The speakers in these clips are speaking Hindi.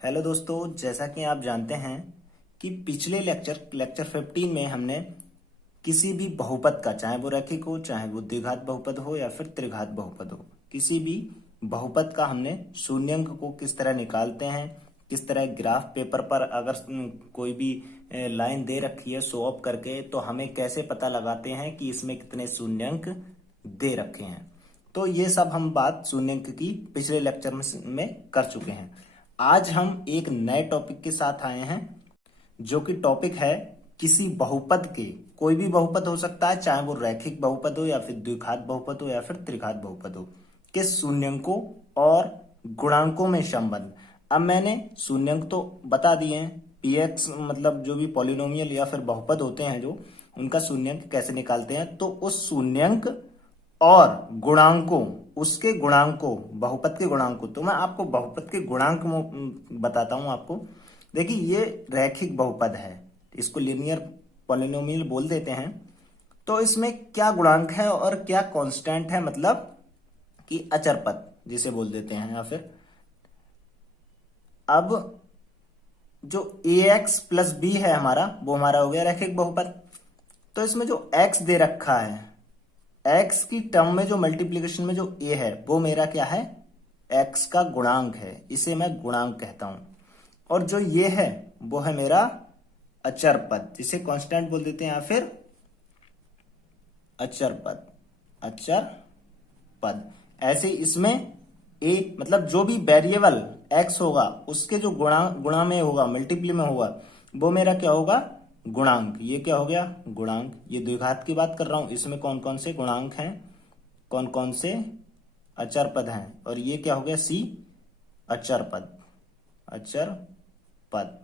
हेलो दोस्तों, जैसा कि आप जानते हैं कि पिछले लेक्चर 15 में हमने किसी भी बहुपद का, चाहे वो रैखिक हो, चाहे वो द्विघात बहुपद हो या फिर त्रिघात बहुपद हो, किसी भी बहुपद का हमने शून्यंक को किस तरह निकालते हैं, किस तरह ग्राफ पेपर पर अगर कोई भी लाइन दे रखी है शो ऑफ करके, तो हमें कैसे पता लगाते हैं कि इसमें कितने शून्यंक दे रखे हैं। तो ये सब हम बात शून्यंक की पिछले लेक्चर में कर चुके हैं। आज हम एक नए टॉपिक के साथ आए हैं, जो कि टॉपिक है किसी बहुपद के, कोई भी बहुपद हो सकता है, चाहे वो रैखिक बहुपद हो या फिर द्विघात बहुपद हो या फिर त्रिघात बहुपद हो, के शून्यंकों और गुणांकों में संबंध। अब मैंने शून्यंक तो बता दिए हैं, पीएक्स मतलब जो भी पॉलिनोमियल या फिर बहुपद होते हैं जो, उनका शून्यंक कैसे निकालते हैं। तो उस शून्यंक और गुणांकों, उसके गुणांकों, बहुपद के गुणांकों, तो मैं आपको बहुपद के गुणांक बताता हूं आपको। देखिए, ये रैखिक बहुपद है, इसको लीनियर पॉलिनोमियल बोल देते हैं। तो इसमें क्या गुणांक है और क्या कांस्टेंट है, मतलब कि अचर पद जिसे बोल देते हैं। या फिर अब जो ax प्लस बी है हमारा, वो हमारा हो गया रैखिक बहुपद। तो इसमें जो x दे रखा है, x की टर्म में जो मल्टीप्लीकेशन में जो a है, वो मेरा क्या है, x का गुणांक है, इसे मैं गुणांक कहता हूं। और जो ये है वो है मेरा अचर पद, जिसे कांस्टेंट बोल देते हैं या फिर अचर पद, अचर पद। ऐसे इसमें a मतलब जो भी वेरिएबल x होगा, उसके जो गुणा में होगा, मल्टीप्ली में होगा, वो मेरा क्या होगा, गुणांक। ये क्या हो गया, गुणांक। ये द्विघात की बात कर रहा हूं, इसमें कौन कौन से गुणांक हैं, कौन कौन से अचर पद हैं। और ये क्या हो गया, c अचर पद, अचर पद।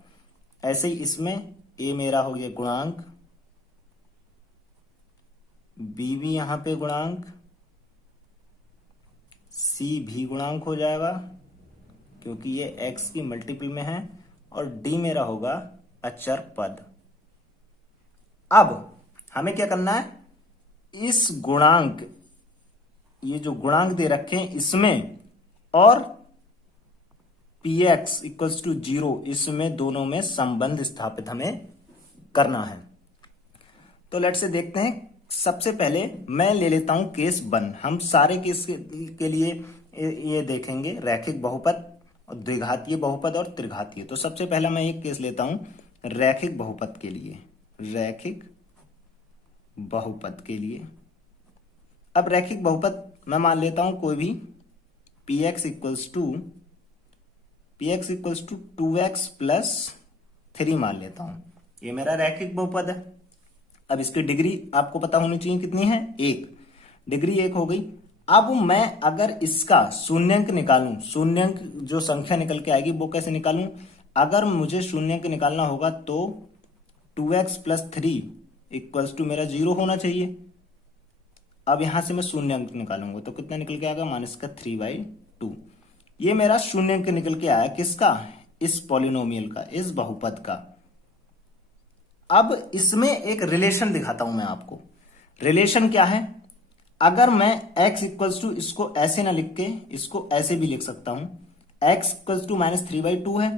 ऐसे ही इसमें a मेरा हो गया गुणांक, b भी यहां पे गुणांक, c भी गुणांक हो जाएगा क्योंकि ये x की मल्टीपल में है, और d मेरा होगा अचर पद। अब हमें क्या करना है, इस गुणांक, ये जो गुणांक दे रखे हैं इसमें, और px इक्वल्स टू 0, इसमें दोनों में संबंध स्थापित हमें करना है। तो लेट से देखते हैं। सबसे पहले मैं ले लेता हूं केस 1। हम सारे केस के लिए ये देखेंगे, रैखिक बहुपद और द्विघातीय बहुपद और त्रिघातीय। तो सबसे पहला मैं एक केस लेता हूं रैखिक बहुपद के लिए, रैखिक बहुपद के लिए। अब रैखिक बहुपद मैं मान लेता हूं कोई भी px equals to 2x plus 3 मान लेता हूं। ये मेरा रैखिक बहुपद है। अब इसकी डिग्री आपको पता होनी चाहिए कितनी है, 1। डिग्री 1 हो गई। अब मैं अगर इसका शून्यंक निकालूं, शून्यंक जो संख्या निकल के आएगी वो कैसे निकालूं, अगर मुझे शून्यंक निकालना होगा तो 2x प्लस 3 इक्वल्स टू मेरा 0 होना चाहिए। अब यहां से मैं शून्यंक निकालूंगा तो कितना निकल के आएगा, माइनस का 3/2। ये मेरा शून्यंक निकल के आया, किसका, इस पॉलिनोमियल का, इस बहुपद का। अब इसमें एक रिलेशन दिखाता हूं मैं आपको। रिलेशन क्या है, अगर मैं x इक्वल्स टू, इसको ऐसे ना लिख के इसको ऐसे भी लिख सकता हूं, x इक्वल्स टू -3/2 है।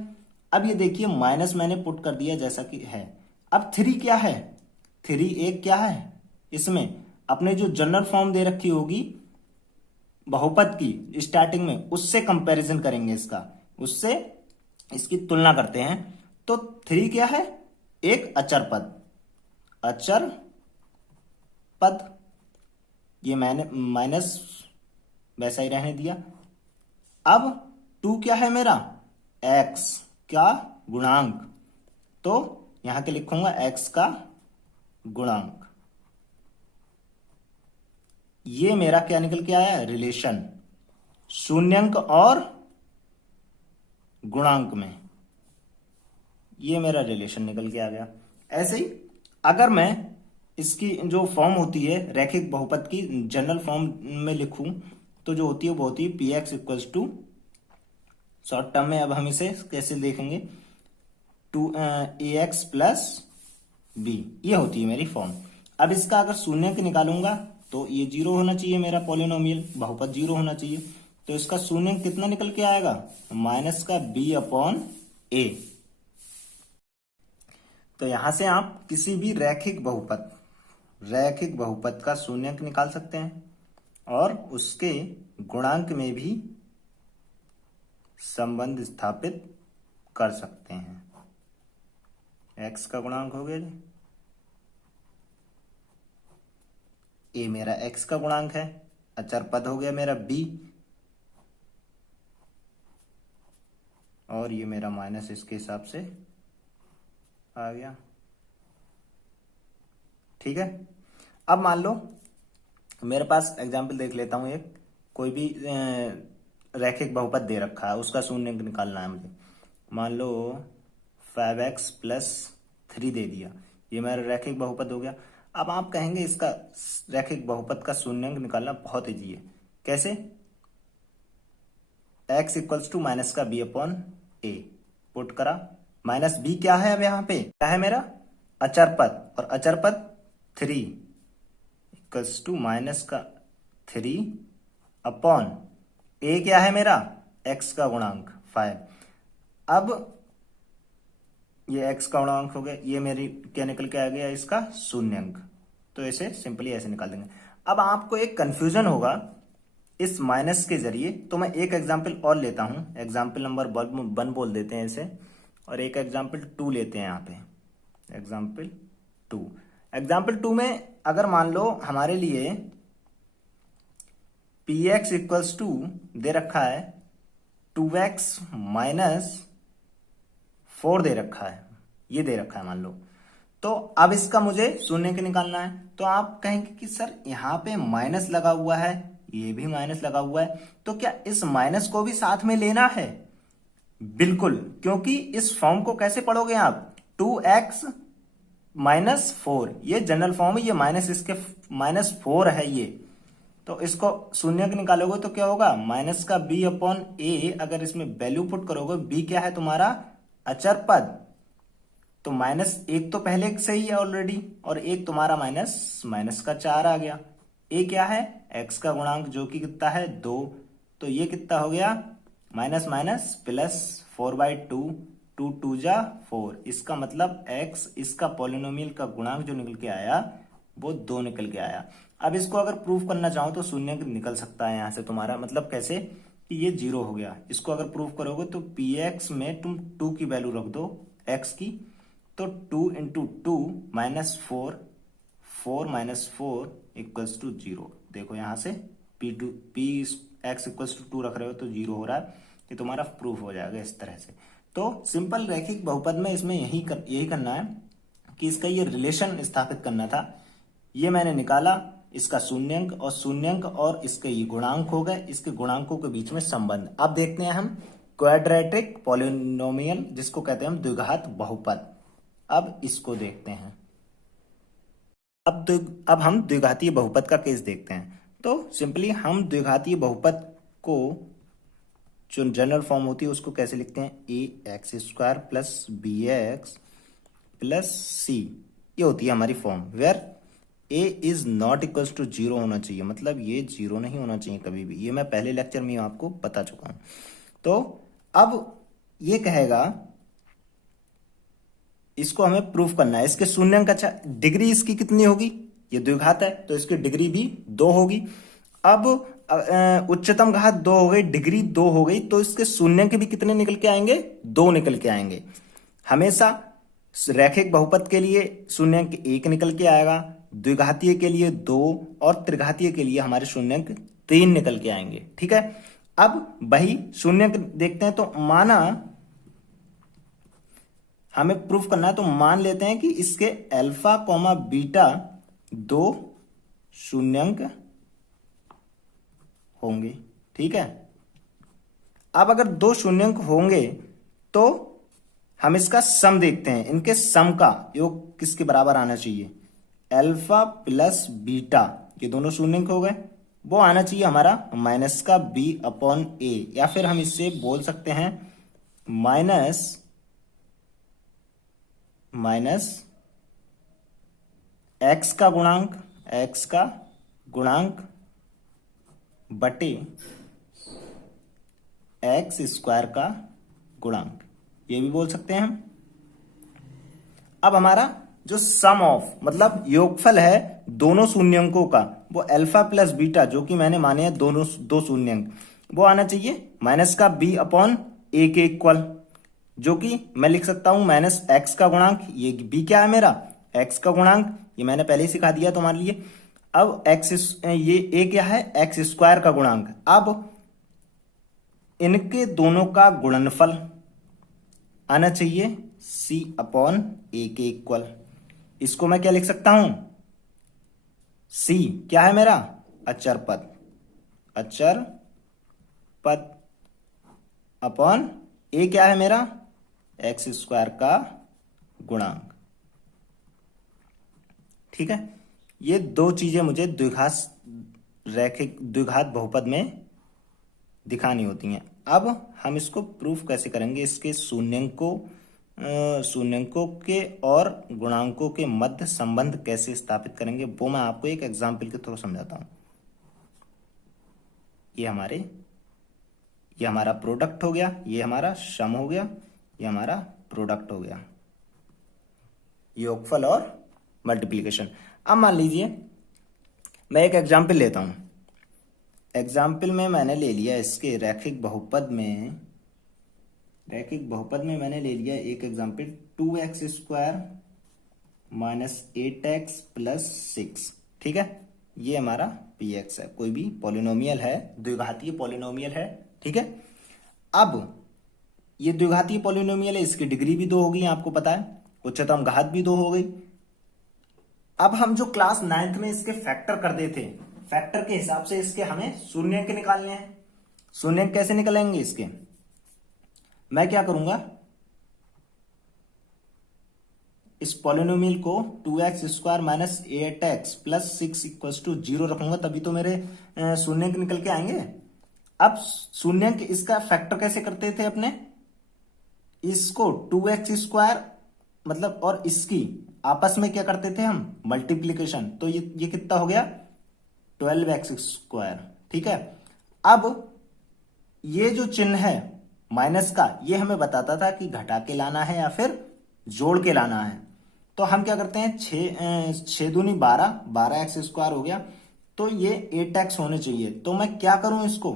अब ये देखिए माइनस मैंने पुट कर दिया जैसा कि है। अब 3 क्या है, 3 एक क्या है, इसमें अपने जो जनरल फॉर्म दे रखी होगी बहुपद की स्टार्टिंग में, उससे कंपैरिजन करेंगे इसका, उससे इसकी तुलना करते हैं। तो 3 क्या है, एक अचर पद, अचर पद। ये मैंने माइनस वैसा ही रहने दिया। अब 2 क्या है मेरा, x का गुणांक, तो यहां के लिखूंगा x का गुणांक। ये मेरा क्या निकल के आया, रिलेशन, शून्यंक और गुणांक में, ये मेरा रिलेशन निकल के आ गया। ऐसे ही अगर मैं इसकी जो फॉर्म होती है रैखिक बहुपद की जनरल फॉर्म में लिखूं, तो जो होती है वो होती है px equals to, short term में अब हम इसे कैसे देखेंगे, 2ax प्लस b, ये होती है मेरी फॉर्म। अब इसका अगर शून्यंक निकालूंगा तो ये 0 होना चाहिए, मेरा पॉलिनोमियल बहुपद 0 होना चाहिए। तो इसका शून्यंक कितना निकल के आएगा, माइनस का b अपॉन a। तो यहां से आप किसी भी रैखिक बहुपद का शून्यंक निकाल सकते हैं और उसके गुणांक में भी संबंध स्थापित कर सकते हैं। x का गुणांक हो गया जी, a मेरा x का गुणांक है, अचर पद हो गया मेरा b, और ये मेरा माइनस इसके हिसाब से आ गया। ठीक है, अब मान लो मेरे पास एग्जाम्पल देख लेता हूं, एक कोई भी रैखिक बहुपद दे रखा है, उसका शून्यंक निकालना है मुझे। मान लो 5x प्लस 3 दे दिया, ये मेरा रैखिक बहुपद हो गया। अब आप कहेंगे इसका रैखिक बहुपद का शून्यंक निकालना बहुत ईजी है। कैसे, x इक्वल्स टू माइनस का b अपॉन a पुट करा। माइनस b क्या है, अब यहाँ पे क्या है मेरा, अचर पद, और अचर पद 3 इक्वल्स टू माइनस का 3 अपॉन a क्या है मेरा, x का गुणांक 5। अब ये x का गुणांक हो गया, ये मेरी क्या निकल के आ गया, इसका शून्यंक। तो इसे सिंपली ऐसे निकाल देंगे। अब आपको एक कंफ्यूजन होगा इस माइनस के जरिए, तो मैं एक एग्जाम्पल और लेता हूं, एग्जाम्पल नंबर 1 बोल देते हैं इसे, और एक एग्जाम्पल 2 लेते हैं यहाँ पे, एग्जाम्पल 2 में अगर मान लो हमारे लिए px इक्वल्स टू दे रखा है 2x माइनस 4 दे रखा है, ये दे रखा है मान लो। तो अब इसका मुझे शून्यंक निकालना है। तो आप कहेंगे कि सर यहाँ पे माइनस लगा हुआ है, ये भी माइनस लगा हुआ है, तो क्या इस माइनस को भी साथ में लेना है? बिल्कुल, क्योंकि इस फॉर्म को कैसे पढ़ोगे आप, 2x माइनस 4, ये जनरल फॉर्म है, ये माइनस इसके माइनस 4 है ये। तो इसको शून्यंक निकालोगे तो क्या होगा, माइनस का b अपॉन a, अगर इसमें वैल्यू पुट करोगे, b क्या है तुम्हारा, अचर पद, तो माइनस 1 तो पहले से ही है ऑलरेडी, और एक तुम्हारा माइनस का 4 आ गया। a क्या है, x का गुणांक जो कि कितना है 2, तो ये कितना हो गया, माइनस माइनस प्लस 4/2, 2 2 जा 4, इसका मतलब x, इसका पॉलिनोमियल का गुणांक जो निकल के आया वो 2 निकल के आया। अब इसको अगर प्रूफ करना चाहो तो शून्यंक निकल सकता है यहां से तुम्हारा, मतलब कैसे कि ये 0 हो गया। इसको अगर प्रूफ करोगे तो px में तुम 2 की वैल्यू रख दो x की, तो 2 into 2 minus 4, 4 minus 4 equals to 0। देखो यहां से p x इक्वल्स टू 2 रख रहे हो तो 0 हो रहा है, ये तुम्हारा प्रूफ हो जाएगा इस तरह से। तो सिंपल रैखिक बहुपद में इसमें यही करना है कि इसका ये रिलेशन स्थापित करना था। ये मैंने निकाला, इसका शून्यंक, और शून्यंक और इसके ये गुणांक हो गए, इसके गुणांकों के बीच में संबंध। अब देखते हैं हम क्वाड्रेटिक पॉलिनोमियल, जिसको कहते हैं हम द्विघात बहुपद। अब इसको देखते हैं। अब हम द्विघातीय बहुपद का केस देखते हैं। तो सिंपली हम द्विघातीय बहुपद को जो जनरल फॉर्म होती है उसको कैसे लिखते हैं, ax² plus bx plus c, ये होती है हमारी form, where a is not equals to 0 होना चाहिए, मतलब ये 0 नहीं होना चाहिए कभी भी, ये मैं पहले लेक्चर में आपको बता चुका हूं। तो अब ये कहेगा, इसको हमें प्रूफ करना है, इसके शून्यंक, अच्छा डिग्री इसकी कितनी होगी, ये द्विघात है तो इसकी डिग्री भी 2 होगी। अब उच्चतम घात 2 हो गई, डिग्री 2 हो गई, तो इसके शून्यंक भी कितने निकल के आएंगे, 2 निकल के आएंगे। हमेशा रैखिक बहुपद के लिए शून्यंक 1 निकल के आएगा, द्विघातीय के लिए 2, और त्रिघातीय के लिए हमारे शून्यंक 3 निकल के आएंगे। ठीक है, अब वही शून्यंक देखते हैं। तो माना हमें प्रूफ करना है, तो मान लेते हैं कि इसके अल्फा कॉमा बीटा 2 शून्यंक होंगे। ठीक है, अब अगर 2 शून्यंक होंगे तो हम इसका सम देखते हैं, इनके सम का योग किसके बराबर आना चाहिए, अल्फा प्लस बीटा, ये दोनों शून्यंक हो गए, वो आना चाहिए हमारा माइनस का b अपॉन a, या फिर हम इससे बोल सकते हैं माइनस x का गुणांक बटे एक्स स्क्वायर का गुणांक, ये भी बोल सकते हैं हम। अब हमारा जो सम ऑफ मतलब योगफल है दोनों शून्यंकों का, वो अल्फा प्लस बीटा जो कि मैंने माने हैं दोनों दो शून्यंक, वो आना चाहिए माइनस का बी अपॉन ए के इक्वल, जो कि मैं लिख सकता हूं माइनस एक्स का गुणांक, ये बी क्या है मेरा एक्स का गुणांक, ये मैंने पहले ही सिखा दिया तुम्हारे लिए। अब एक्स ये ए क्या है एक्स स्क्वायर का गुणांक। अब इनके दोनों का गुणनफल आना चाहिए सी अपॉन ए के इक्वल। इसको मैं क्या लिख सकता हूं, सी क्या है मेरा अचर पद, अचर पद अपॉन ए क्या है मेरा एक्स स्क्वायर का गुणांक। ठीक है, ये दो चीजें मुझे द्विघात बहुपद में दिखानी होती हैं। अब हम इसको प्रूफ कैसे करेंगे, इसके शून्यंकों के और गुणांकों के मध्य संबंध कैसे स्थापित करेंगे, वो मैं आपको एक एग्जाम्पल के थ्रू समझाता हूं। ये हमारा प्रोडक्ट हो गया, ये हमारा सम हो गया, ये हमारा प्रोडक्ट हो गया, योगफल और मल्टीप्लिकेशन। अब मान लीजिए मैं एक एग्जाम्पल लेता हूं। एग्जाम्पल में मैंने ले लिया इसके रैखिक बहुपद में मैंने ले लिया एक example 2x square minus 8x plus 6। ठीक है, ये हमारा px है, कोई भी पॉलिनोमियल है, द्विघातीय पॉलिनोमियल है। ठीक है, अब ये द्विघातीय पॉलिनोमियल है, इसकी डिग्री भी 2 होगी, आपको पता है, उच्चतम घात भी 2 हो गई। अब हम जो क्लास 9th में इसके फैक्टर करते थे, फैक्टर के हिसाब से इसके हमें शून्यंक निकालने हैं। शून्यंक कैसे निकलेंगे इसके, मैं क्या करूंगा, इस पॉलिनोमियल को 2x square minus 8x plus 6 equals to 0 रखूंगा, तभी तो मेरे शून्यंक निकल के आएंगे। अब शून्यंक इसका फैक्टर कैसे करते थे अपने, इसको 2x स्क्वायर मतलब और इसकी आपस में क्या करते थे हम मल्टीप्लीकेशन, तो ये कितना हो गया 12x स्क्वायर। ठीक है, अब ये जो चिन्ह है माइनस का, ये हमें बताता था कि घटा के लाना है या फिर जोड़ के लाना है। तो हम क्या करते हैं, 6 दूनी 12x स्क्वायर हो गया, तो ये 8x होने चाहिए। तो मैं क्या करूं इसको,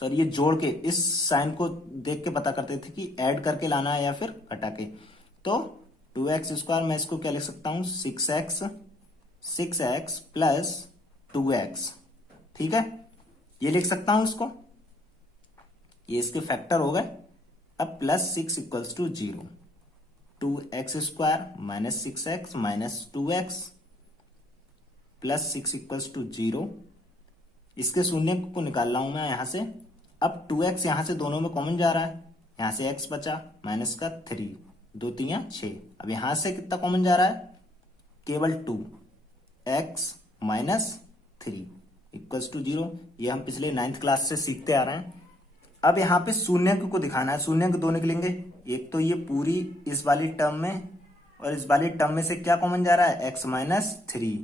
सॉरी ये जोड़ के, इस साइन को देख के पता करते थे कि ऐड करके लाना है या फिर घटा के। तो 2x स्क्वायर मैं इसको क्या लिख सकता हूं 6x प्लस 2x। ठीक है, ये लिख सकता हूं इसको, ये इसके फैक्टर हो गए। अब plus 6 equals to 0, 2x square minus 6x minus 2x plus 6 equals to 0। इसके शून्य को निकाल रहा हूं मैं यहां से। अब 2x यहां से दोनों में कॉमन जा रहा है, यहां से x बचा माइनस का 3, 2 3 6। अब यहां से कितना कॉमन जा रहा है, केवल 2x माइनस 3 इक्वल्स टू 0। ये हम पिछले 9th क्लास से सीखते आ रहे हैं। अब यहाँ पे शून्यंक को दिखाना है, शून्यंक 2 निकलेंगे, एक तो ये पूरी इस वाली टर्म में और इस वाली टर्म में से क्या कॉमन जा रहा है x माइनस 3,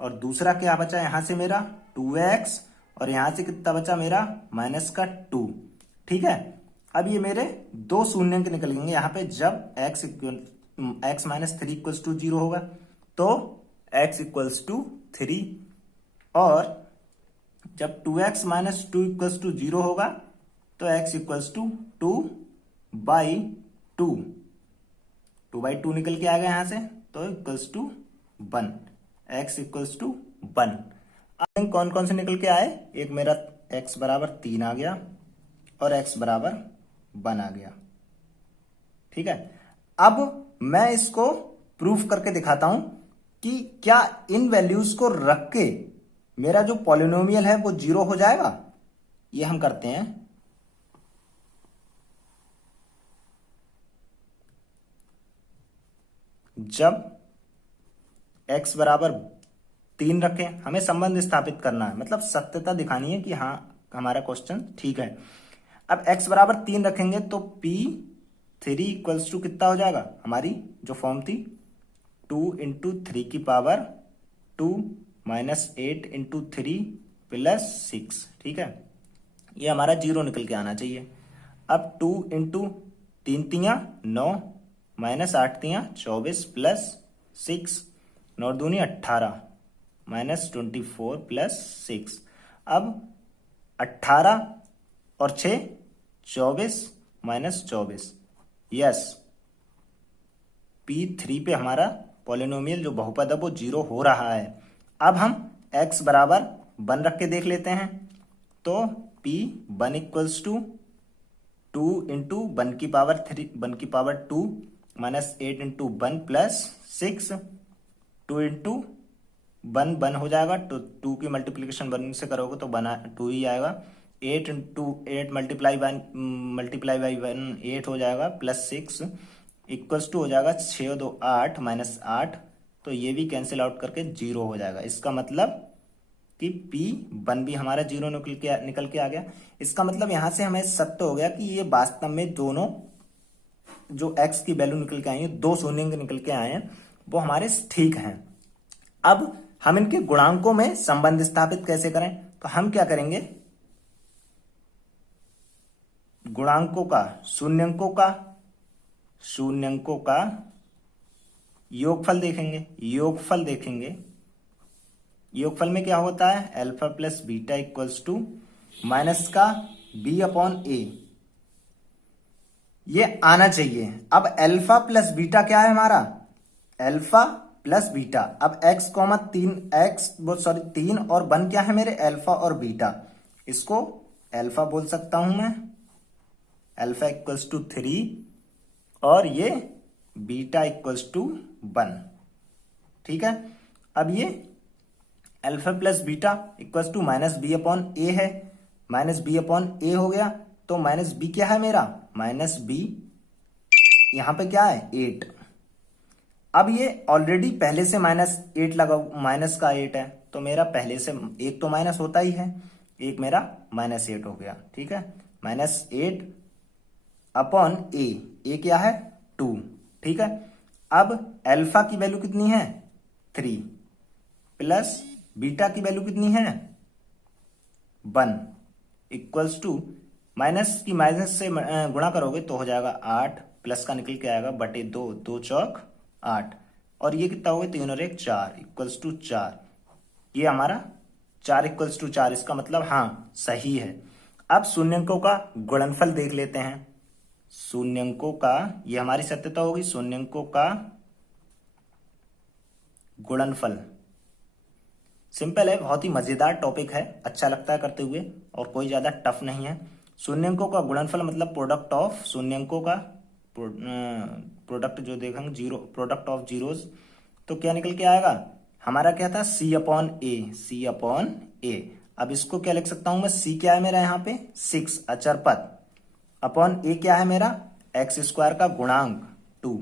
और दूसरा क्या बचा यहां से मेरा 2x, और यहां से कितना बचा मेरा माइनस का 2। ठीक है, अब ये मेरे दो शून्यंक निकलेंगे यहाँ पे, जब x माइनस 3 इक्वल्स टू 0 होगा तो x इक्वल्स टू 3, और जब 2x माइनस 2 इक्वल्स टू 0 होगा तो x इक्वल्स टू 2/2, 2/2 निकल के आएगा यहां से, तो equals to 1, x equals to 1। अब कौन कौन से निकल के आए, एक मेरा x बराबर 3 आ गया और x बराबर 1 आ गया। ठीक है, अब मैं इसको प्रूफ करके दिखाता हूं कि क्या इन वैल्यूज को रख के मेरा जो पॉलिनोमियल है वो 0 हो जाएगा। ये हम करते हैं, जब x बराबर 3 रखें, हमें संबंध स्थापित करना है, मतलब सत्यता दिखानी है कि हाँ हमारा क्वेश्चन ठीक है। अब x बराबर 3 रखेंगे तो p3 इक्वल्स टू कितना हो जाएगा, हमारी जो फॉर्म थी 2 इंटू 3 की पावर 2 माइनस 8 इंटू 3 प्लस 6। ठीक है, ये हमारा 0 निकल के आना चाहिए। अब 2 इंटू 3 × 3 = 9 माइनस 8 × 3 = 24 प्लस 6 9 दूनी 18 माइनस 24 प्लस 6। अब 18 और 6 24 माइनस 24। यस, P3 पे हमारा पॉलिनोमियल जो बहुपद है वो 0 हो रहा है। अब हम x बराबर 1 रख के देख लेते हैं। तो P1 equals to 2 into 1⁻², minus 8 into 1 plus 6। 2 into 1 1 हो जाएगा, तो 2 की मल्टीप्लीकेशन 1 से करोगे तो 2 ही आएगा। 8 इंटू 8 मल्टीप्लाई बाई 1 8 हो जाएगा, प्लस 6 इक्वल्स टू हो जाएगा 6 और 2 8 माइनस 8। तो ये भी कैंसिल आउट करके 0 हो जाएगा। इसका मतलब कि P1 भी हमारा 0 निकल के आ गया। इसका मतलब यहां से हमें सत्य हो गया कि ये वास्तव में दोनों जो x की वैल्यू निकल के आई है, 2 शून्य निकल के आए हैं, वो हमारे ठीक हैं। अब हम इनके गुणांकों में संबंध स्थापित कैसे करें? तो हम क्या करेंगे, गुणांकों का शून्यंकों का योगफल देखेंगे। योगफल में क्या होता है, alpha plus beta equals to minus का b/a। ये आना चाहिए। अब अल्फा प्लस बीटा क्या है हमारा, अल्फा प्लस बीटा। अब x, 3 और 1 क्या है मेरे, अल्फा और बीटा। इसको अल्फा बोल सकता हूं मैं, अल्फा इक्वल्स टू 3 और ये बीटा इक्वल्स टू 1। ठीक है। अब ये alpha plus beta equals to minus b/a है, माइनस b/a हो गया। तो माइनस b क्या है मेरा, माइनस b यहां पे क्या है 8। अब ये ऑलरेडी पहले से -8 लगा, माइनस का 8 है, तो मेरा पहले से एक तो माइनस होता ही है, एक मेरा -8 हो गया। ठीक है, -8/a, a क्या है 2। ठीक है। अब अल्फा की वैल्यू कितनी है 3 प्लस बीटा की वैल्यू कितनी है 1 इक्वल्स टू माइनस की माइनस से गुणा करोगे तो हो जाएगा 8, प्लस का निकल के आएगा बटे 2, 2 चौक 8, और ये कितना हो गया 3 और 1 4 इक्वल्स टू 4। ये हमारा 4 इक्वल्स टू 4, इसका मतलब हाँ सही है। अब शून्यंकों का गुणनफल देख लेते हैं। शून्यंकों का, ये हमारी सत्यता होगी, शून्यंकों का गुणनफल सिंपल है, बहुत ही मजेदार टॉपिक है, अच्छा लगता है करते हुए और कोई ज्यादा टफ नहीं है। शून्यंकों का गुणनफल मतलब प्रोडक्ट ऑफ शून्यंकों का प्रोडक्ट जो देखेंगे, प्रोडक्ट ऑफ जीरोज। तो क्या निकल के आएगा हमारा, क्या था C/a। अब इसको क्या लिख सकता हूं मैं, C क्या है मेरा यहाँ पे 6 अचर पद, अपॉन a क्या है मेरा x² का गुणांक 2।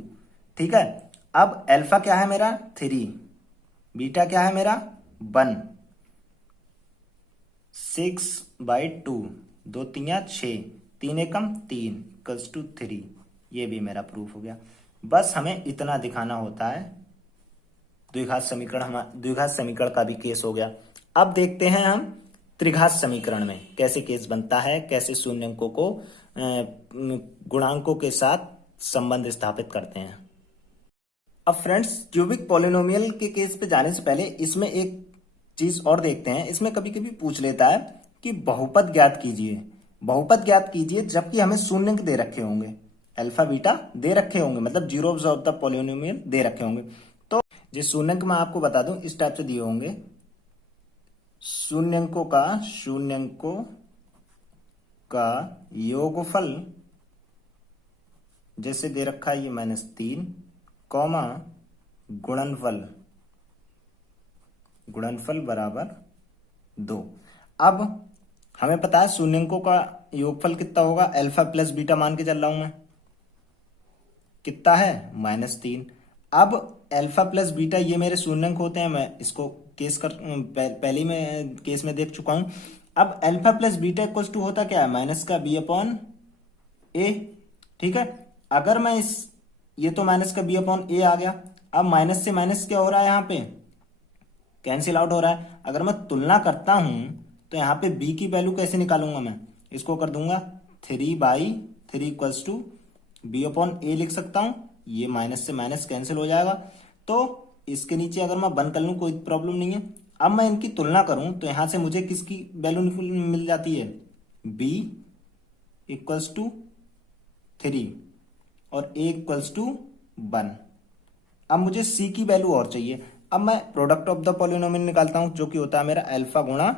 ठीक है। अब अल्फा क्या है मेरा 3, बीटा क्या है मेरा 1, 6/2, 2 3 6, 3 एकम 3 इक्वल्स टू 3। ये भी मेरा प्रूफ हो गया। बस हमें इतना दिखाना होता है। द्विघात समीकरण का भी केस हो गया। अब देखते हैं हम त्रिघात समीकरण में कैसे केस बनता है, कैसे शून्यंकों को गुणांकों के साथ संबंध स्थापित करते हैं। अब फ्रेंड्स, क्यूबिक पॉलिनोमियल के केस पे जाने से पहले इसमें एक चीज और देखते हैं। इसमें कभी कभी पूछ लेता है कि बहुपद ज्ञात कीजिए जबकि हमें शून्यंक दे रखे होंगे, अल्फा बीटा दे रखे होंगे, मतलब जीरोस ऑफ द पॉलिनोमियल दे रखे होंगे। तो जिस शून्यंक मैं आपको बता दूं इस टाइप से दिए होंगे, शून्यंकों का योगफल जैसे दे रखा है ये -3, कॉमा गुणनफल बराबर 2। अब हमें पता है शून्यंकों का योगफल कितना होगा, अल्फा प्लस बीटा मान के चल रहा हूं मैं, कितना है -3। अब अल्फा प्लस बीटा ये मेरे शून्यंक होते हैं, मैं इसको पहले मैं केस में देख चुका हूं। अब alpha plus beta equals to होता क्या है, माइनस का b/a। ठीक है। अगर मैं ये तो माइनस का b/a आ गया। अब माइनस से माइनस क्या हो रहा है, यहाँ पे कैंसिल आउट हो रहा है। अगर मैं तुलना करता हूं तो यहाँ पे b की वैल्यू कैसे निकालूंगा मैं, इसको कर दूंगा 3/3 इक्वल्स टू बी अपॉन ए लिख सकता हूं। ये माइनस से माइनस कैंसिल हो जाएगा, तो इसके नीचे अगर मैं 1 कर लूं कोई प्रॉब्लम नहीं है। अब मैं इनकी तुलना करूं तो यहां से मुझे किसकी वैल्यू मिल जाती है, b इक्वल्स टू 3 और a इक्वल्स टू 1। अब मुझे c की वैल्यू और चाहिए। अब मैं प्रोडक्ट ऑफ द पॉलिनोमियल निकालता हूं, जो कि होता है मेरा अल्फा गुणा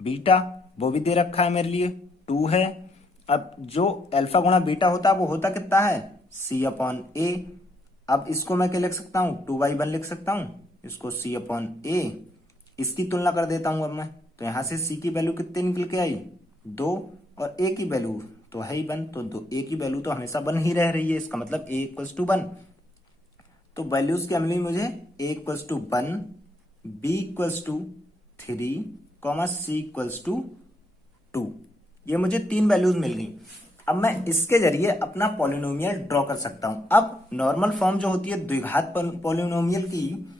बीटा, वो भी दे रखा है मेरे लिए 2 है। अब जो अल्फा गुणा बीटा होता है वो होता कितना है, c अपॉन ए। अब इसको मैं क्या लिख सकता हूं, 2/1 लिख सकता हूं, इसको c अपॉन ए। इसकी तुलना कर देता हूं अब मैं, तो यहां से c की वैल्यू कितनी निकल के आई, 2, और a की वैल्यू तो है ही 1, तो a की वैल्यू तो हमेशा 1 ही रह रही है, इसका मतलब a इक्वल्स टू 1। तो वैल्यूज क्या मिली मुझे, a equals to 1, b equals to 3, c equals to 2। ये मुझे 3 वैल्यूज मिल गई। अब मैं इसके जरिए अपना पॉलिनोमियल ड्रॉ कर सकता हूं। अब नॉर्मल फॉर्म जो होती है द्विघात पॉलिनोमियल की,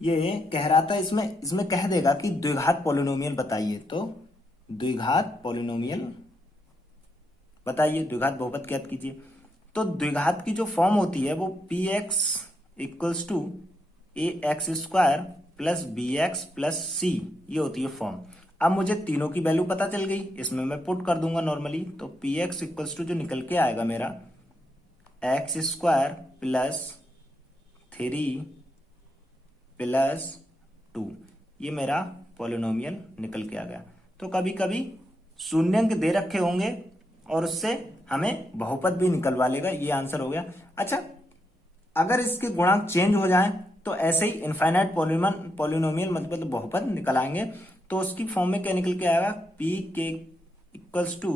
ये कह रहा था इसमें इसमें कह देगा कि द्विघात पॉलिनोमियल बताइए, तो द्विघात पॉलिनोमियल बताइए, द्विघात बहुपद ज्ञात कीजिए। तो द्विघात की जो फॉर्म होती है वो p x equals to a x square plus b x plus c, ये होती है फॉर्म। अब मुझे तीनों की वैल्यू पता चल गई, इसमें मैं पुट कर दूंगा नॉर्मली। तो पी एक्स इक्वल्स टू जो निकल के आएगा मेरा एक्स स्क्वायर प्लस 3 प्लस 2, ये मेरा पॉलिनोमियल निकल के आ गया। तो कभी कभी शून्यंक दे रखे होंगे और उससे हमें बहुपद भी निकलवा लेगा, ये आंसर हो गया। अच्छा, अगर इसके गुणांक चेंज हो जाएं तो ऐसे ही इनफाइनाइट पॉलिनोमियल मतलब बहुपद निकल आएंगे। तो उसकी फॉर्म में क्या निकल के आएगा, पी के इक्वल्स टू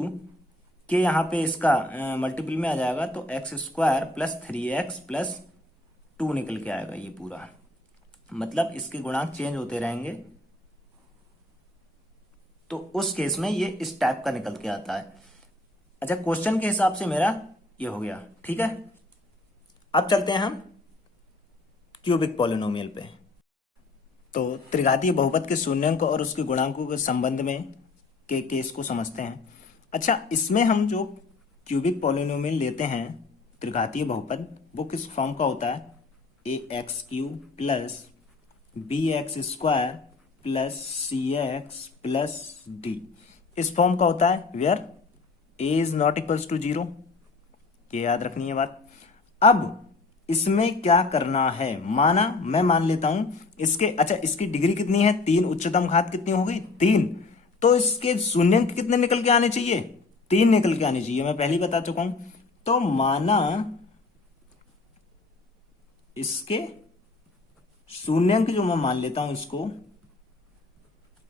के, यहाँ पे इसका मल्टीपल में आ जाएगा, तो x square plus 3x plus 2 निकल के आएगा ये पूरा। मतलब इसके गुणांक चेंज होते रहेंगे, तो उस केस में ये इस टाइप का निकल के आता है। अच्छा, क्वेश्चन के हिसाब से मेरा ये हो गया, ठीक है। अब चलते हैं हम क्यूबिक पॉलिनोमियल पे। तो त्रिघातीय बहुपद के शून्यंक और उसके गुणांकों के संबंध में के केस को समझते हैं। अच्छा, इसमें हम जो क्यूबिक पॉलिनोमियल लेते हैं त्रिघातीय बहुपद, वो किस फॉर्म का होता है, a x cube plus b x square plus c x plus d, इस फॉर्म का होता है, where a is not equals to 0। ये याद रखनी है बात। अब इसमें क्या करना है, माना मैं मान लेता हूं इसके, अच्छा इसकी डिग्री कितनी है 3, उच्चतम घात कितनी हो गई 3, तो इसके शून्यंक कितने निकल के आने चाहिए, 3 निकल के आने चाहिए, मैं पहले ही बता चुका हूं। तो माना इसके शून्यंक जो मैं मान लेता हूं, इसको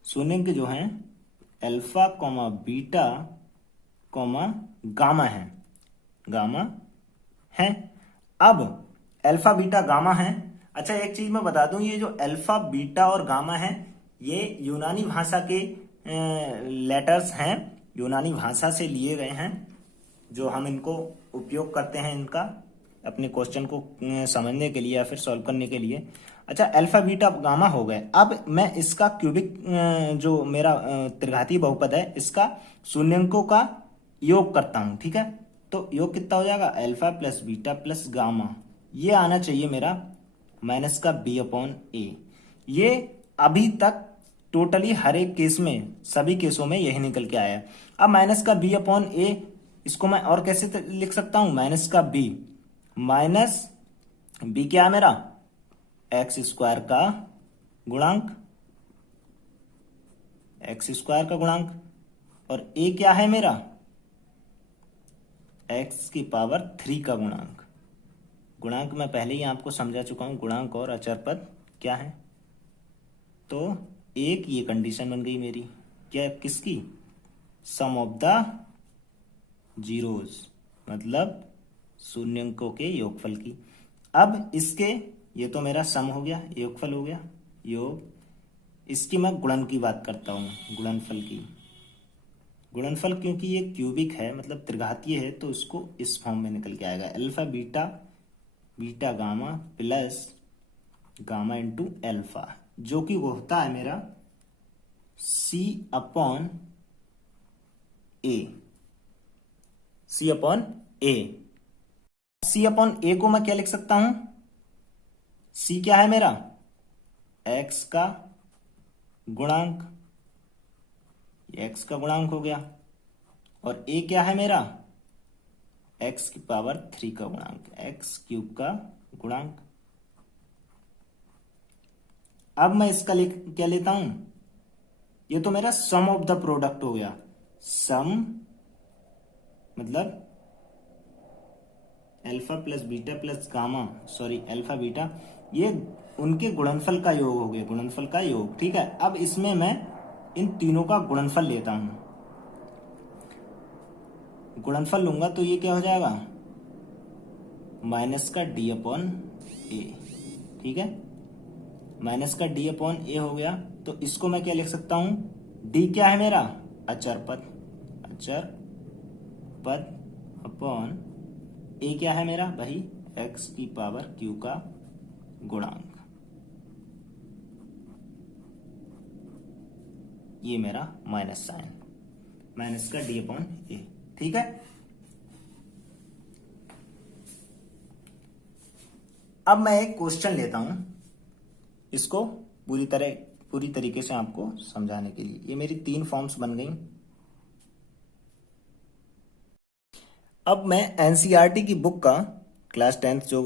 शून्यंक जो है alpha comma beta comma gamma है, गामा है। अब अल्फा बीटा गामा है। अच्छा, एक चीज मैं बता दूं, ये जो अल्फा बीटा और गामा है, ये यूनानी भाषा के लेटर्स हैं, यूनानी भाषा से लिए गए हैं, जो हम इनको उपयोग करते हैं इनका अपने क्वेश्चन को समझने के लिए या फिर सॉल्व करने के लिए। अच्छा, अल्फा बीटा गामा हो गए। अब मैं इसका क्यूबिक जो मेरा त्रिघातीय बहुपद है, इसका शून्यंकों का योग करता हूं, ठीक है। तो योग कितना हो जाएगा, alpha plus beta plus gamma, ये आना चाहिए मेरा माइनस का बी अपॉन ए। ये अभी तक टोटली हर एक केस में, सभी केसों में यही निकल के आया है। अब माइनस का बी अपॉन ए, इसको मैं और कैसे लिख सकता हूं, माइनस का बी, माइनस बी क्या है मेरा, एक्स स्क्वायर का गुणांक, एक्स स्क्वायर का गुणांक, और ए क्या है मेरा, एक्स की पावर 3 का गुणांक। गुणांक मैं पहले ही आपको समझा चुका हूं, गुणांक और अचर पद क्या है। तो एक ये कंडीशन बन गई मेरी, क्या, किसकी, सम ऑफ द जीरोस, मतलब शून्यंकों के योगफल की। अब इसके, ये तो मेरा सम हो गया, योगफल हो गया, योग, इसकी मैं गुणन की बात करता हूं, गुणनफल की। गुणनफल क्योंकि ये क्यूबिक है, मतलब त्रिघातीय है, तो इसको इस फॉर्म में निकल के आएगा, alpha beta beta gamma plus gamma into alpha, जो कि वो होता है मेरा सी अपॉन ए। सी अपॉन ए। सी अपॉन ए को मैं क्या लिख सकता हूं? सी क्या है मेरा? एक्स का गुणांक, एक्स का गुणांक हो गया। और ए क्या है मेरा? एक्स की पावर 3 का गुणांक, एक्स क्यूब का गुणांक। अब मैं इसका क्या लेता हूं? ये तो मेरा सम ऑफ द प्रोडक्ट हो गया। सम मतलब alpha plus beta plus gamma, sorry alpha beta, ये उनके गुणनफल का योग हो गया, गुणनफल का योग। ठीक है, अब इसमें मैं इन तीनों का गुणनफल लेता हूं। गुणनफल लूंगा तो ये क्या हो जाएगा? माइनस का डी अपॉन ए। ठीक है, माइनस का डी अपॉन ए हो गया। तो इसको मैं क्या लिख सकता हूं? डी क्या है मेरा? अचर पद, अचर पद अपॉन ए क्या है मेरा भाई? एक्स की पावर क्यू का गुणांक। ये मेरा माइनस साइन, माइनस का डी अपॉन ए। ठीक है, अब मैं एक क्वेश्चन लेता हूं, इसको पूरी तरीके से आपको समझाने के लिए। ये मेरी 3 फॉर्म्स बन गई। अब मैं एनसीईआरटी की बुक का क्लास 10th जो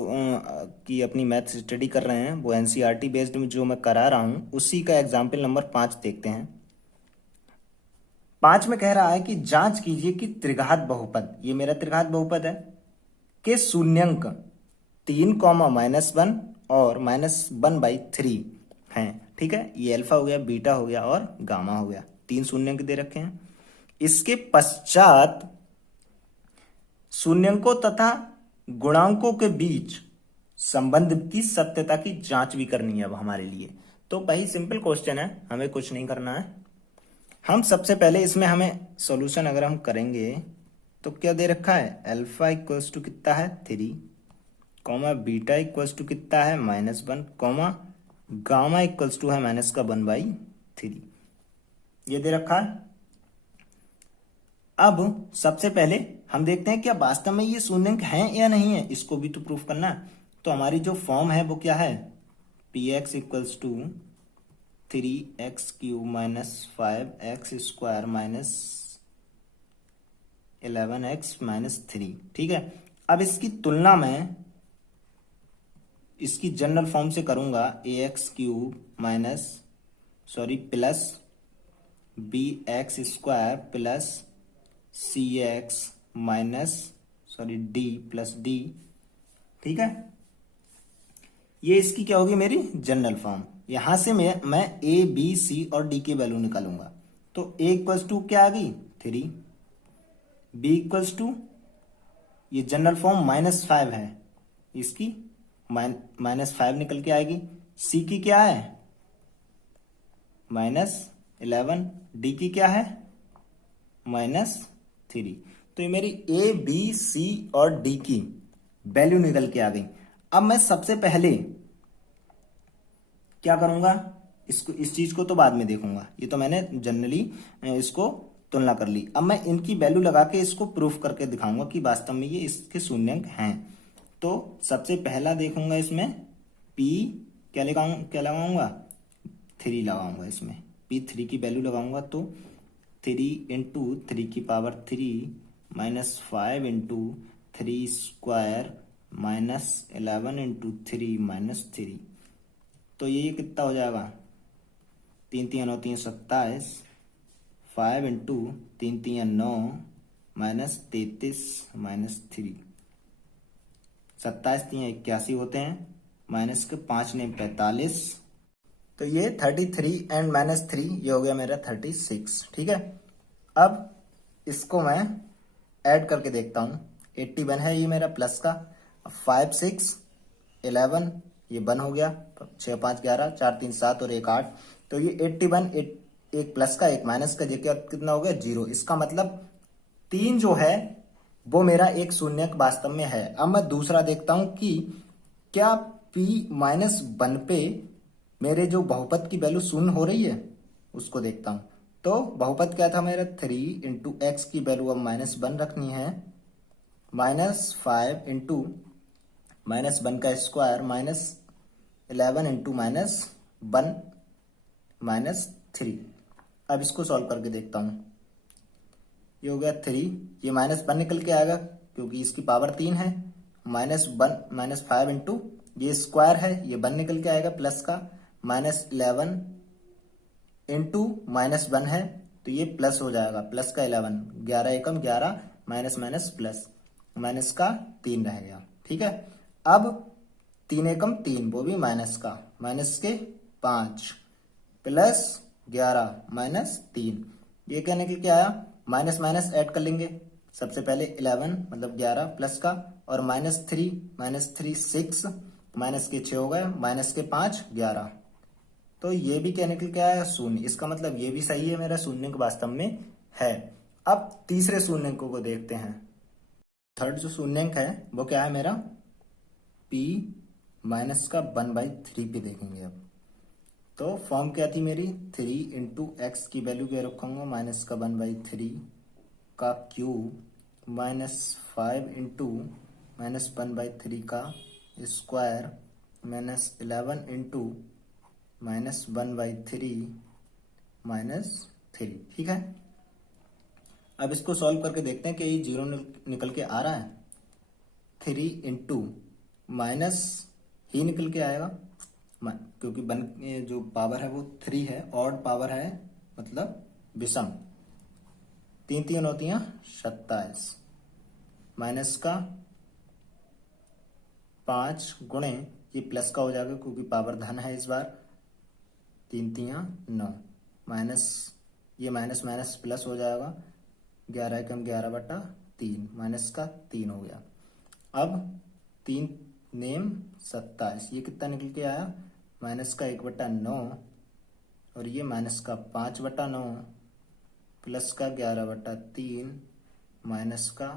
की अपनी मैथ्स स्टडी कर रहे हैं, वो एनसीईआरटी बेस्ड में जो मैं करा रहा हूं, उसी का एग्जाम्पल नंबर 5 देखते हैं। 5 में कह रहा है कि जांच कीजिए कि त्रिघात बहुपद, ये मेरा त्रिघात बहुपद है, के शून्यंक 3, -1 और -1/3 हैं। ठीक है, ये अल्फा हो गया, बीटा हो गया और गामा हो गया, 3 शून्यंक दे रखे हैं। इसके पश्चात शून्यंकों तथा गुणांकों के बीच संबंध की सत्यता की जांच भी करनी है अब हमारे लिए। तो भाई सिंपल क्वेश्चन है, हमें कुछ नहीं करना है। हम सबसे पहले इसमें हमें सॉल्यूशन अगर हम करेंगे तो क्या दे रखा है? अल्फा इक्वल्स टू कितना है? 3, कॉमा बीटा इक्वल्स टू कितना है? -1, कॉमा गामा इक्वल्स टू है -1/3। ये दे रखा है। अब सबसे पहले हम देखते हैं क्या वास्तव में ये शून्यंक हैं या नहीं है, इसको भी तो प्रूफ करना है। तो हमारी जो फॉर्म है वो क्या है? px equals to 3x³ -5x² -11x-3। ठीक है, अब इसकी तुलना में इसकी जनरल फॉर्म से करूंगा, plus bx² cx d plus d। ठीक है, ये इसकी क्या होगी? मेरी जनरल फॉर्म। यहां से मैं ए बी सी और डी की वैल्यू निकालूंगा। तो a इक्वल्स टू क्या आ गई? 3, b इक्वल्स टू, ये जनरल फॉर्म -5 है, इसकी -5 निकल के आएगी। c की क्या है? -11, d की क्या है? -3। तो ये मेरी ए बी सी और डी की वैल्यू निकल के आ गई। अब मैं सबसे पहले क्या करूंगा? इसको, इस चीज को तो बाद में देखूंगा, ये तो मैंने जनरली इसको तुलना कर ली। अब मैं इनकी वैल्यू लगा के इसको प्रूफ करके दिखाऊंगा कि वास्तव में ये इसके शून्यंक हैं। तो सबसे पहला देखूंगा इसमें p क्या लगाऊंगा? 3 लगाऊंगा। इसमें p3 की वैल्यू लगाऊंगा तो 3 × 3 की पावर 3 -5 × 3² -11 × 3 -3। तो ये कितना हो जाएगा? 3 3 9 3 27, 5 × 3 3 9 -33 -3, 27 3 81 होते हैं, माइनस के 5 ने 45। तो ये 33 एंड -3, ये हो गया मेरा 36। ठीक है, अब इसको मैं ऐड करके देखता हूं। 81 है ये मेरा प्लस का, 5 6 11, ये 1 हो गया, 6 5 11, 4 3 7 और 1 8। तो ये 81, एक प्लस का एक माइनस का, जेके कितना हो गया? 0। इसका मतलब 3 जो है वो मेरा एक शून्यक वास्तव में है। अब मैं दूसरा देखता हूं कि क्या p-1 पे मेरे जो बहुपद की वैल्यू शून्य हो रही है, उसको देखता हूं। तो बहुपद क्या था मेरा? 3 × x की वैल्यू अब -1 रखनी है, -5 इंटू -1 का स्क्वायर -11 इंटू -1 -3। अब इसको सॉल्व करके देखता हूँ। ये हो गया 3, ये -1 निकल के आएगा क्योंकि इसकी पावर 3 है। -5 इंटू ये स्क्वायर है, ये 1 निकल के आएगा प्लस का, -11 इंटू -1 है तो ये प्लस हो जाएगा, प्लस का 11, 11 एकम 11, माइनस माइनस प्लस, माइनस का 3 रह गया। ठीक है, अब 3 एकम 3, वो भी माइनस का, माइनस के 5 प्लस 11 -3, ये क्या निकल के आया, माइनस माइनस ऐड कर लेंगे। सबसे पहले 11 मतलब 11 प्लस का, और -3 6, माइनस के 6 हो गए, माइनस के 5 11, तो ये भी क्या निकल के आया, शून्य। इसका मतलब ये भी सही है, मेरा शून्य वास्तव में है। अब तीसरे शून्यंक को देखते हैं। थर्ड जो शून्यंक है वो क्या है मेरा, p माइनस का 1/3 पे देखेंगे। अब तो फॉर्म क्या थी मेरी, 3 इंटू एक्स की वैल्यू क्या रखूंगा, माइनस का 1/3 का क्यूब -5 इंटू -1/3 का स्क्वायर -11 इंटू -1/3 -3। ठीक है, अब इसको सॉल्व करके देखते हैं कि ये जीरो निकल के आ रहा है। 3 इंटू माइनस ही निकल के आएगा, क्योंकि जो पावर है वो 3 है, ऑड पावर है, मतलब विषम। 3 3 होती हैं 27, माइनस का 5 गुणे, ये प्लस का हो जाएगा क्योंकि पावर धन है इस बार, 3 3 9, माइनस ये माइनस माइनस प्लस हो जाएगा, 11 एकम 11/3, माइनस का 3 हो गया। अब 3 नेम 27, ये कितना निकल के आया, माइनस का 1/9, और ये माइनस का 5/9 प्लस का 11/3 माइनस का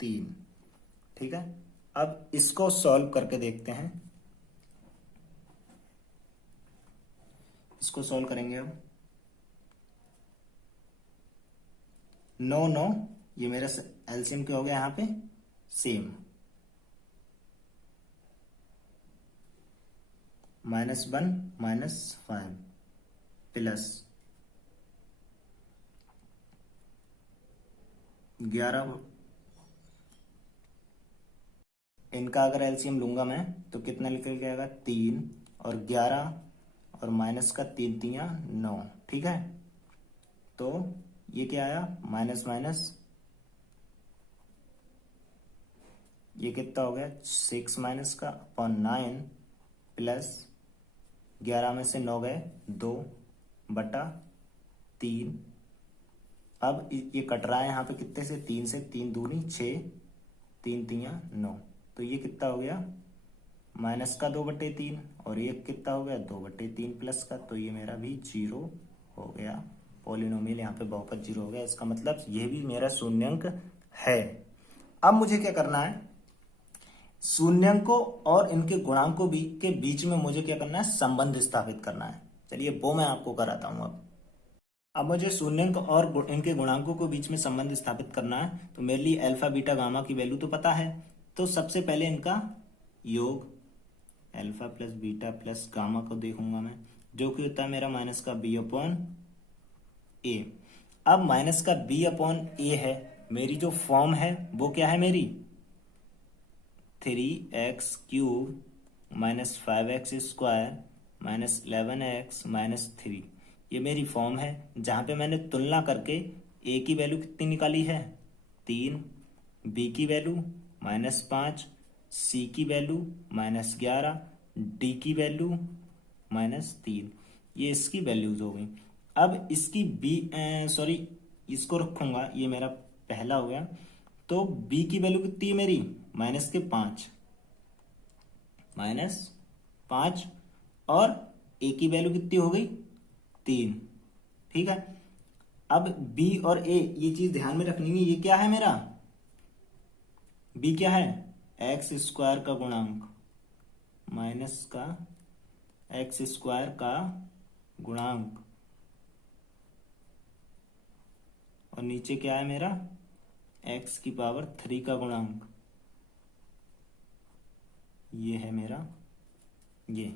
3। ठीक है, अब इसको सॉल्व करके देखते हैं। इसको सॉल्व करेंगे अब, 9 9, ये मेरा एलसीएम क्या हो गया यहाँ पे, सेम, -1 -5 प्लस 11, इनका अगर एलसीएम लूंगा मैं तो कितना निकल के आएगा, 3 और 11 और माइनस का 3 3 9। ठीक है, तो ये क्या आया, माइनस माइनस, ये कितना हो गया, 6 माइनस का अपॉन 9 प्लस 11 में से 9 गए, 2/3। अब ये कट रहा है यहाँ पे कितने से, 3 से, 3 दूनी 6, 3 3 9, तो ये कितना हो गया, माइनस का 2/3, और ये कितना हो गया, 2/3 प्लस का, तो ये मेरा भी 0 हो गया। पॉलिनोमियल यहाँ पे बहुपद 0 हो गया, इसका मतलब ये भी मेरा शून्यंक है। अब मुझे क्या करना है, शून्यंकों और इनके गुणांकों के बीच में मुझे क्या करना है, संबंध स्थापित करना है। चलिए वो मैं आपको कराता हूं। अब मुझे शून्यंक और इनके गुणांकों के बीच में संबंध स्थापित करना है, तो मेरे लिए अल्फा बीटा गामा की वैल्यू तो पता है। तो सबसे पहले इनका योग, alpha plus beta plus gamma को देखूंगा मैं, जो कि होता है मेरा माइनस का b/a। अब माइनस का b/a है, मेरी जो फॉर्म है वो क्या है मेरी, 3x³ -5x² -11x -3, ये मेरी फॉर्म है जहां पे मैंने तुलना करके a की वैल्यू कितनी निकाली है, 3, b की वैल्यू -5, c की वैल्यू -11, d की वैल्यू -3, ये इसकी वैल्यूज हो गई। अब इसकी इसको रखूंगा, ये मेरा पहला हो गया। तो b की वैल्यू कितनी है मेरी, -5, और a की वैल्यू कितनी हो गई, 3। ठीक है, अब b और a ये चीज ध्यान में रखनी है, ये क्या है मेरा, b क्या है, x² का गुणांक माइनस का x² का गुणांक, और नीचे क्या है मेरा एक्स की पावर 3 का गुणांक, ये है मेरा ये,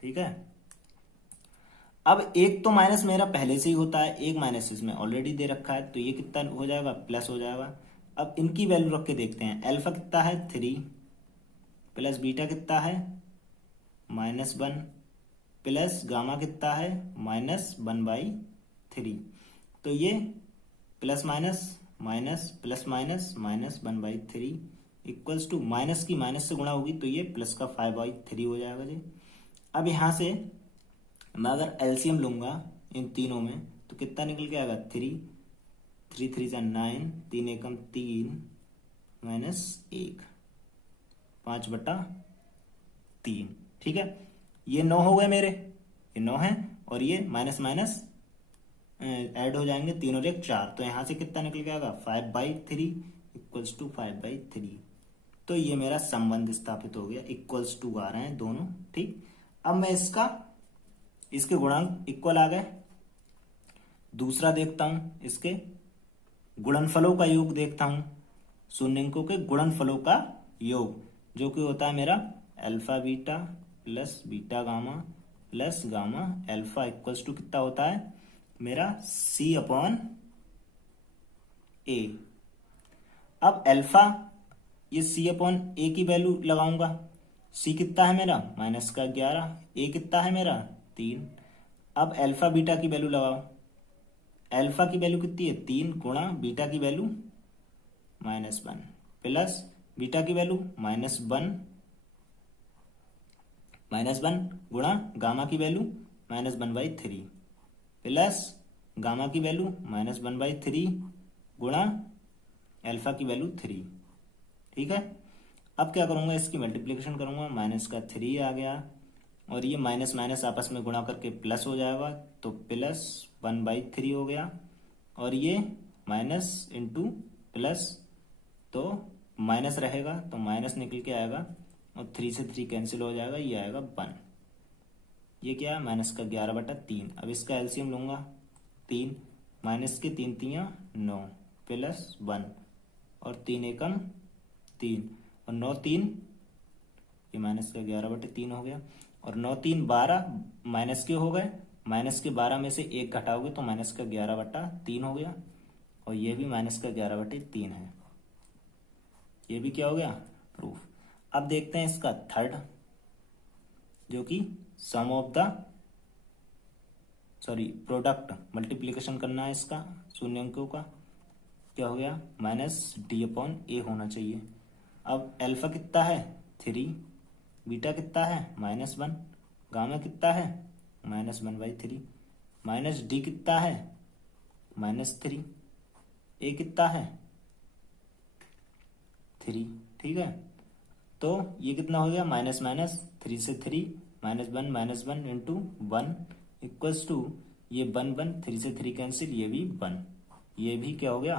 ठीक है। अब एक तो माइनस मेरा पहले से ही होता है, एक माइनस इसमें ऑलरेडी दे रखा है, तो ये कितना हो जाएगा, प्लस हो जाएगा। अब इनकी वैल्यू रख के देखते हैं, अल्फा कितना है 3 प्लस बीटा कितना है -1 प्लस गामा कितना है -1/3। तो ये plus minus minus plus minus -1/3 equals to minus की माइनस से गुणा होगी तो ये प्लस का 5/3 हो जाएगा जी। अब यहाँ से मैं अगर एलसीएम लूंगा इन तीनों में तो कितना निकल के आएगा 3 3 3 9 3 एकम 3 -1 5/3, ठीक है। ये 9 हो गए मेरे, ये 9 है और ये माइनस माइनस ऐड हो जाएंगे, 3 और 1 4, तो यहाँ से कितना निकल के आएगा 5/3 इक्वल्स टू 5/3। तो ये मेरा संबंध स्थापित हो गया, इक्वल्स टू आ रहे हैं दोनों, ठीक। अब मैं इसके गुणांक इक्वल आ गए। दूसरा देखता हूं, इसके गुणनफलों का योग देखता हूं, शून्यंकों के गुणनफलों का योग, जो कि होता है मेरा alpha beta plus beta gamma plus gamma alpha equals to कितना होता है मेरा C/A। अब अल्फा, ये C/A की वैल्यू लगाऊंगा, C कितना है मेरा -11, A कितना है मेरा 3। अब अल्फा बीटा की वैल्यू लगाओ, अल्फा की वैल्यू कितनी है 3 गुणा बीटा की वैल्यू -1 प्लस बीटा की वैल्यू -1 गुणा गामा की वैल्यू -1/3 प्लस गामा की वैल्यू -1/3 गुणा अल्फा की वैल्यू 3, ठीक है। अब क्या करूंगा, इसकी मल्टीप्लिकेशन करूंगा, माइनस का 3 आ गया और ये माइनस माइनस आपस में गुणा करके प्लस हो जाएगा, तो +1/3 हो गया और ये माइनस इंटू प्लस, तो माइनस रहेगा तो माइनस निकल के आएगा और 3 से 3 कैंसिल हो जाएगा, ये आएगा 1। ये क्या है -11/3। अब इसका एलसीएम लूंगा, 3 माइनस के 3 3 9 प्लस 1 और 3 एकम 3 और 9 3, ये -11/3 हो गया और 9 3 12 माइनस के हो गए, माइनस के 12 में से 1 घटाओगे तो -11/3 हो गया और ये भी -11/3 है। ये भी क्या हो गया प्रूफ। अब देखते हैं इसका थर्ड, जो कि सम ऑफ द प्रोडक्ट, मल्टीप्लिकेशन करना है इसका शून्यंकों का, क्या हो गया -D/A होना चाहिए। अब अल्फा कितना है 3, बीटा कितना है -1, गामा कितना है -1/3, माइनस डी कितना है -3, ए कितना है 3, ठीक है। तो ये कितना हो गया माइनस माइनस 3 से 3 -1 इंटू 1 इक्वल्स टू ये 1 3 से 3 कैंसिल, ये भी 1, ये भी क्या हो गया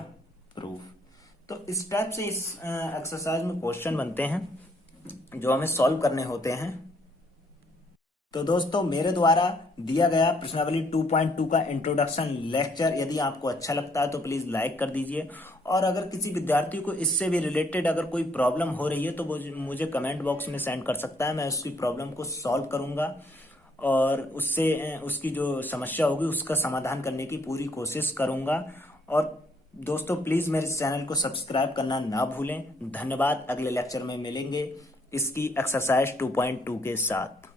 प्रूफ। तो इस टाइप से इस एक्सरसाइज में क्वेश्चन बनते हैं जो हमें सॉल्व करने होते हैं। तो दोस्तों मेरे द्वारा दिया गया प्रश्नावली 2.2 का इंट्रोडक्शन लेक्चर यदि आपको अच्छा लगता है तो प्लीज लाइक कर दीजिए, और अगर किसी विद्यार्थी को इससे भी रिलेटेड अगर कोई प्रॉब्लम हो रही है तो वो मुझे कमेंट बॉक्स में सेंड कर सकता है, मैं उसकी प्रॉब्लम को सॉल्व करूंगा और उससे उसकी जो समस्या होगी उसका समाधान करने की पूरी कोशिश करूंगा। और दोस्तों प्लीज मेरे चैनल को सब्सक्राइब करना ना भूलें। धन्यवाद, अगले लेक्चर में मिलेंगे इसकी एक्सरसाइज 2.2 के साथ।